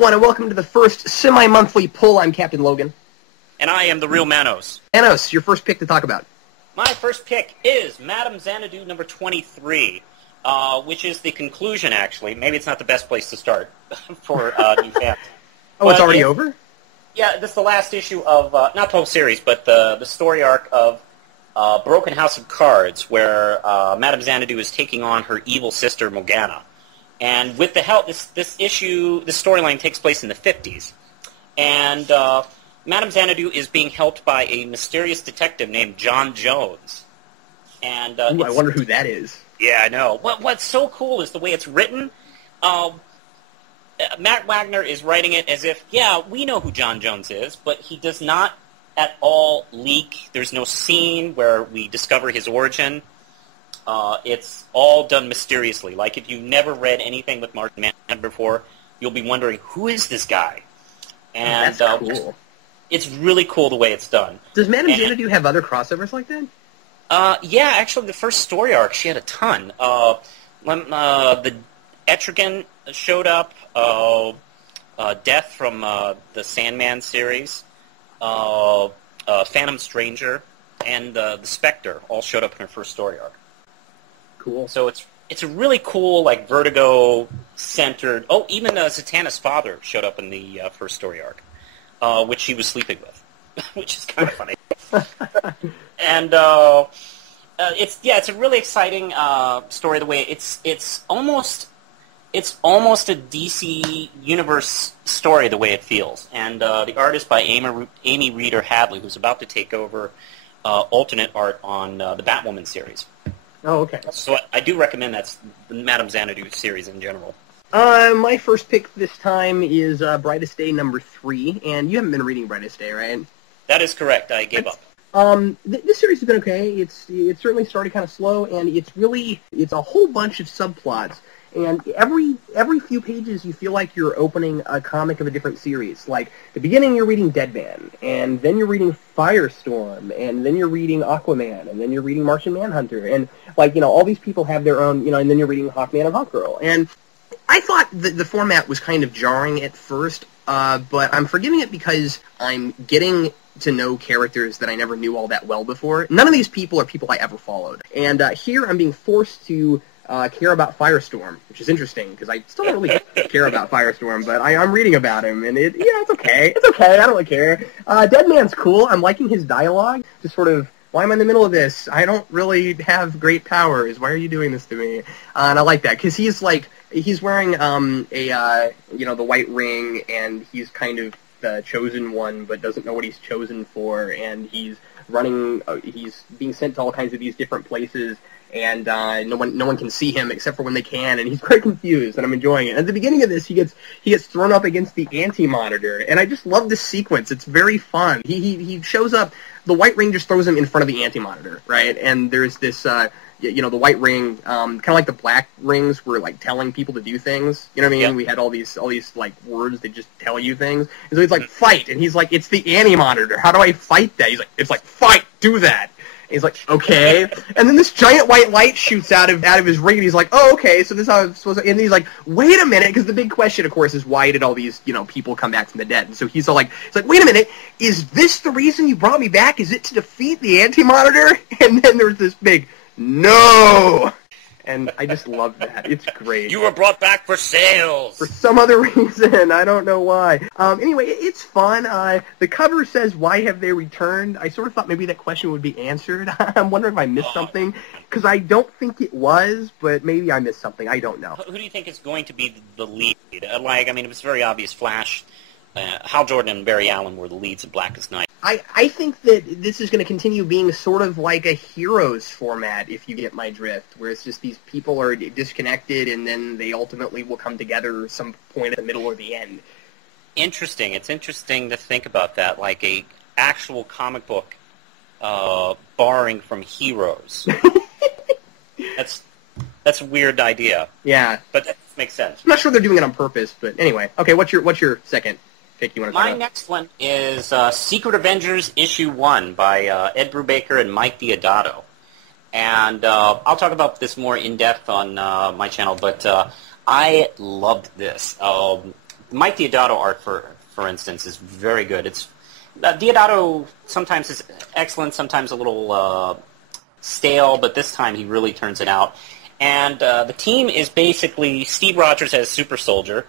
everyone, and welcome to the first semi-monthly pull. I'm Captain Logan. And I am the Real Manos. Manos, your first pick to talk about. My first pick is Madame Xanadu number 23, which is the conclusion, actually. Maybe it's not the best place to start for new fans. Oh, but it's already over? Yeah, this is the last issue of, not the whole series, but the story arc of Broken House of Cards, where Madame Xanadu is taking on her evil sister, Morgana. And with the help, this storyline takes place in the 50s. And Madame Xanadu is being helped by a mysterious detective named John Jones. And I wonder who that is. Yeah, I know. What's so cool is the way it's written. Matt Wagner is writing it as if, yeah, we know who John Jones is, but he does not at all leak. There's no scene where we discover his origin. It's all done mysteriously. Like, if you've never read anything with Martian Manhunter before, you'll be wondering, who is this guy? And that's cool. It's really cool the way it's done. Does Madame Xanadu have other crossovers like that? Yeah, actually, the first story arc, she had a ton. When the Etrigan showed up, Death from the Sandman series, Phantom Stranger, and the Spectre all showed up in her first story arc. Cool. So it's a really cool, like, Vertigo-centered... Oh, even Zatanna's father showed up in the first story arc, which she was sleeping with, which is kind of funny. And it's a really exciting story. The way it's almost a DC Universe story, the way it feels. And the art is by Amy Reeder Hadley, who's about to take over alternate art on the Batwoman series. Oh, okay. So I do recommend the Madame Xanadu series in general. My first pick this time is Brightest Day number 3, and you haven't been reading Brightest Day, right? That is correct. I gave up. This series has been okay. It's certainly started kind of slow, and it's a whole bunch of subplots. And every few pages, you feel like you're opening a comic of a different series. Like, the beginning, you're reading Deadman, and then you're reading Firestorm, and then you're reading Aquaman, and then you're reading Martian Manhunter, and, like, all these people have their own, and then you're reading Hawkman and Hawkgirl. And I thought the format was kind of jarring at first, but I'm forgiving it because I'm getting to know characters that I never knew all that well before. None of these people are people I ever followed. And here I'm being forced to care about Firestorm, which is interesting, because I still don't really care about Firestorm, but I'm reading about him, and it's okay. It's okay, I don't really care. Deadman's cool. I'm liking his dialogue. Just sort of, why am I in the middle of this? I don't really have great powers. Why are you doing this to me? And I like that, because he's wearing the white ring, and he's kind of the chosen one, but doesn't know what he's chosen for, and he's being sent to all kinds of these different places, and no one can see him except for when they can, and he's very confused, and I'm enjoying it. At the beginning of this, he gets thrown up against the Anti-Monitor, and I just love this sequence. It's very fun. He shows up, the White Ring just throws him in front of the Anti-Monitor, right? And there's this, the White Ring, kind of like the Black Rings were, like, telling people to do things. You know what I mean? Yep. We had all these like, words that just tell you things. And so he's like, fight! And he's like, it's the Anti-Monitor. How do I fight that? He's like, it's like, fight! Do that! And he's like, okay. And then this giant white light shoots out of his ring, and he's like, oh, okay, so this is how I'm supposed to... And he's like, wait a minute, because the big question, of course, is why did all these, people come back from the dead? And so he's like, wait a minute, is this the reason you brought me back? Is it to defeat the Anti-Monitor? And then there's this big, no! And I just love that. It's great. You were brought back for sales! For some other reason. I don't know why. Anyway, it's fun. The cover says, why have they returned? I sort of thought maybe that question would be answered. I'm wondering if I missed something, because I don't think it was, but maybe I missed something. I don't know. Who do you think is going to be the lead? It was very obvious. Flash, Hal Jordan and Barry Allen were the leads of Blackest Night. I think that this is going to continue being sort of like a Heroes format, if you get my drift, where it's just these people are disconnected, and then they ultimately will come together some point at the middle or the end. Interesting. It's interesting to think about that, like a actual comic book borrowing from Heroes. That's a weird idea. Yeah. But that makes sense. I'm not sure they're doing it on purpose, but anyway. Okay, what's your second pick you want to talk about? My next one is Secret Avengers Issue 1 by Ed Brubaker and Mike Deodato. And I'll talk about this more in depth on my channel, but I loved this. Mike Deodato art, for instance, is very good. It's Deodato sometimes is excellent, sometimes a little stale, but this time he really turns it out. And the team is basically Steve Rogers as Super Soldier,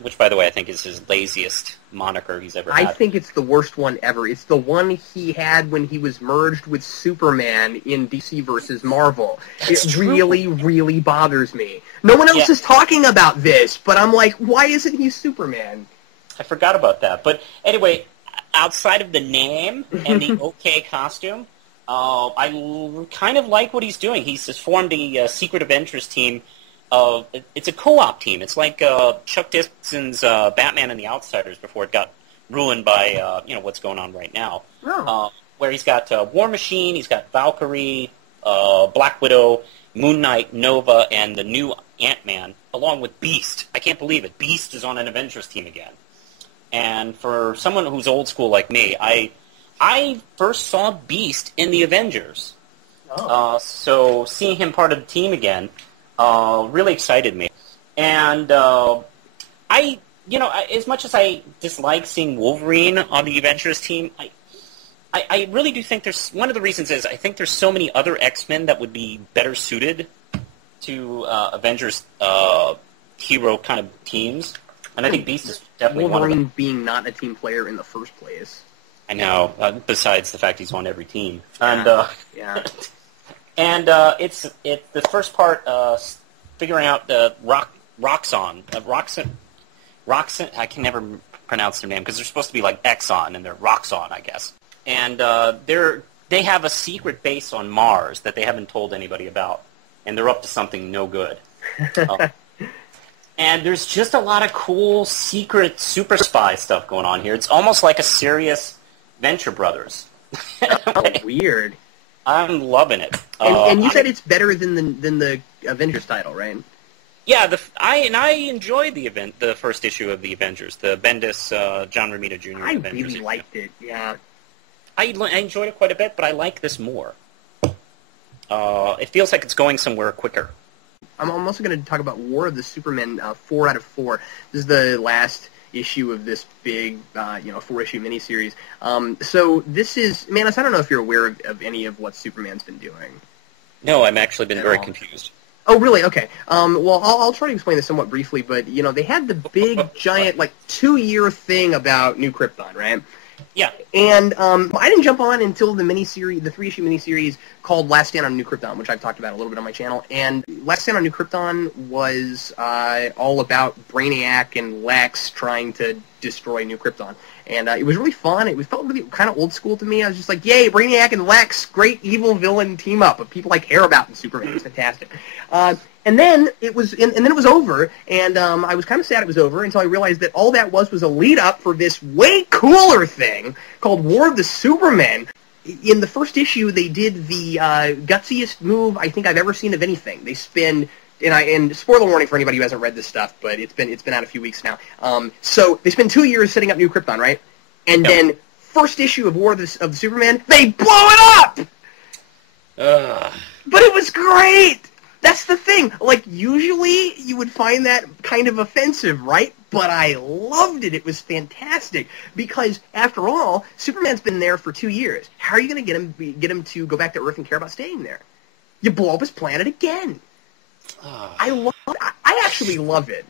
which, by the way, I think is his laziest moniker he's ever had. I think it's the worst one ever. It's the one he had when he was merged with Superman in DC versus Marvel. It really, really bothers me. No one else is talking about this, but I'm like, why isn't he Superman? I forgot about that. But anyway, outside of the name and the okay costume, I kind of like what he's doing. He's just formed a Secret Avengers team. It's a co-op team. It's like Chuck Dixon's Batman and the Outsiders before it got ruined by what's going on right now. Oh. Where he's got War Machine, he's got Valkyrie, Black Widow, Moon Knight, Nova, and the new Ant-Man, along with Beast. I can't believe it. Beast is on an Avengers team again. And for someone who's old school like me, I first saw Beast in the Avengers. Oh. So seeing him part of the team again really excited me. And as much as I dislike seeing Wolverine on the Avengers team, I really do think there's one of the reasons is I think there's so many other X-Men that would be better suited to Avengers hero kind of teams. And I think Beast is definitely Wolverine one of them. being not a team player in the first place. I know, besides the fact he's on every team. Yeah. And it's the first part figuring out Roxxon. Roxxon, I can never pronounce their name because they're supposed to be like Exxon, and they're Roxxon, I guess. And they have a secret base on Mars that they haven't told anybody about, and they're up to something no good. And there's just a lot of cool secret super spy stuff going on here. It's almost like a serious Venture Brothers. Oh, weird. I'm loving it. And you said it's better than the Avengers title, right? Yeah, I enjoyed the first issue of the Avengers, the Bendis John Romita Jr. I Avengers really issue. liked it. Yeah. I enjoyed it quite a bit, but I like this more. It feels like it's going somewhere quicker. I'm also going to talk about War of the Supermen 4 out of 4. This is the last issue of this big, 4-issue miniseries. So this is, Manos, I don't know if you're aware of any of what Superman's been doing. No, I've actually been very confused. Oh, really? Okay. Well, I'll try to explain this somewhat briefly, but, they had the big, giant, 2-year thing about New Krypton, right? Yeah. And I didn't jump on until the 3-issue miniseries called Last Stand on New Krypton, which I've talked about a little bit on my channel. And Last Stand on New Krypton was all about Brainiac and Lex trying to destroy New Krypton. And it was really fun. It felt really kind of old school to me. I was just like, yay, Brainiac and Lex, great evil villain team up of people I care about in Superman. It's fantastic. And then it was over, and I was kind of sad it was over until I realized that all that was a lead up for this way cooler thing called War of the Supermen. In the first issue, they did the gutsiest move I think I've ever seen of anything. They spend, and spoiler warning for anybody who hasn't read this stuff, but it's been out a few weeks now. So they spend 2 years setting up New Krypton, right? And then first issue of War of the Supermen, they blow it up. But it was great. That's the thing. Usually you would find that kind of offensive, right? But I loved it. It was fantastic because, after all, Superman's been there for 2 years. How are you going to get him to go back to Earth and care about staying there? You blow up his planet again. I actually love it.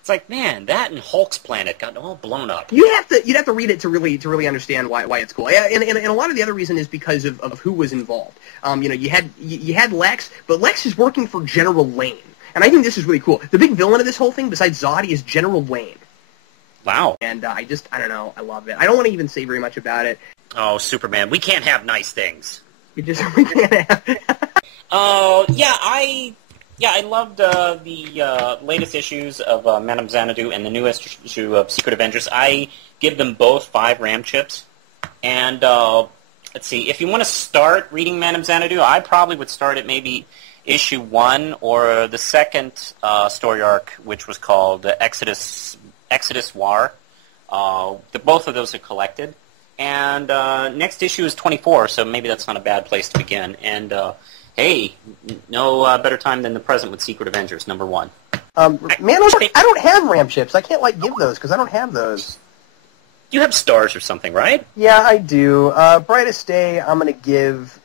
It's like, man, that and Hulk's planet got all blown up. You'd have to read it to really understand why it's cool. And a lot of the other reason is because of who was involved. You had Lex, but Lex is working for General Lane, and I think this is really cool. The big villain of this whole thing, besides Zod, is General Lane. Wow. And I don't know, I love it. I don't want to even say very much about it. Oh, Superman, we can't have nice things. We can't have. I loved the latest issues of Man of Xanadu and the newest issue of Secret Avengers. I give them both 5 RAM chips. And let's see, if you want to start reading Man of Xanadu, I probably would start at maybe issue 1 or the second story arc, which was called Exodus War. Both of those are collected. And next issue is 24, so maybe that's not a bad place to begin. And hey, no better time than the present with Secret Avengers, number 1. Manos, I don't have RAM chips. I can't, like, give those, because I don't have those. You have stars or something, right? Yeah, I do. Brightest Day, I'm going to give...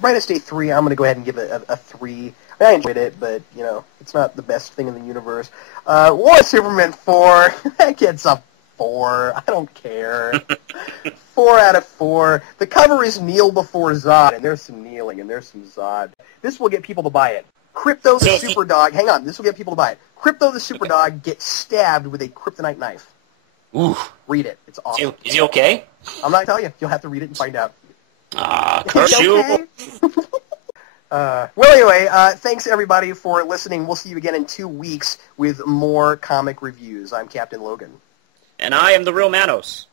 Brightest Day 3, I'm going to go ahead and give it a 3. I enjoyed it, but, you know, it's not the best thing in the universe. War Superman 4, that gets a 4. I don't care. 4 out of 4. The cover is Kneel Before Zod, and there's some kneeling, and there's some Zod. This will get people to buy it. Crypto the Superdog, hang on, this will get people to buy it. Crypto the Superdog gets stabbed with a kryptonite knife. Ooh. Read it. It's awesome. Is he okay? I'm not telling you. You'll have to read it and find out. Curse you. Okay? Well, anyway, thanks everybody for listening. We'll see you again in 2 weeks with more comic reviews. I'm Captain Logan. And I am the Real Manos.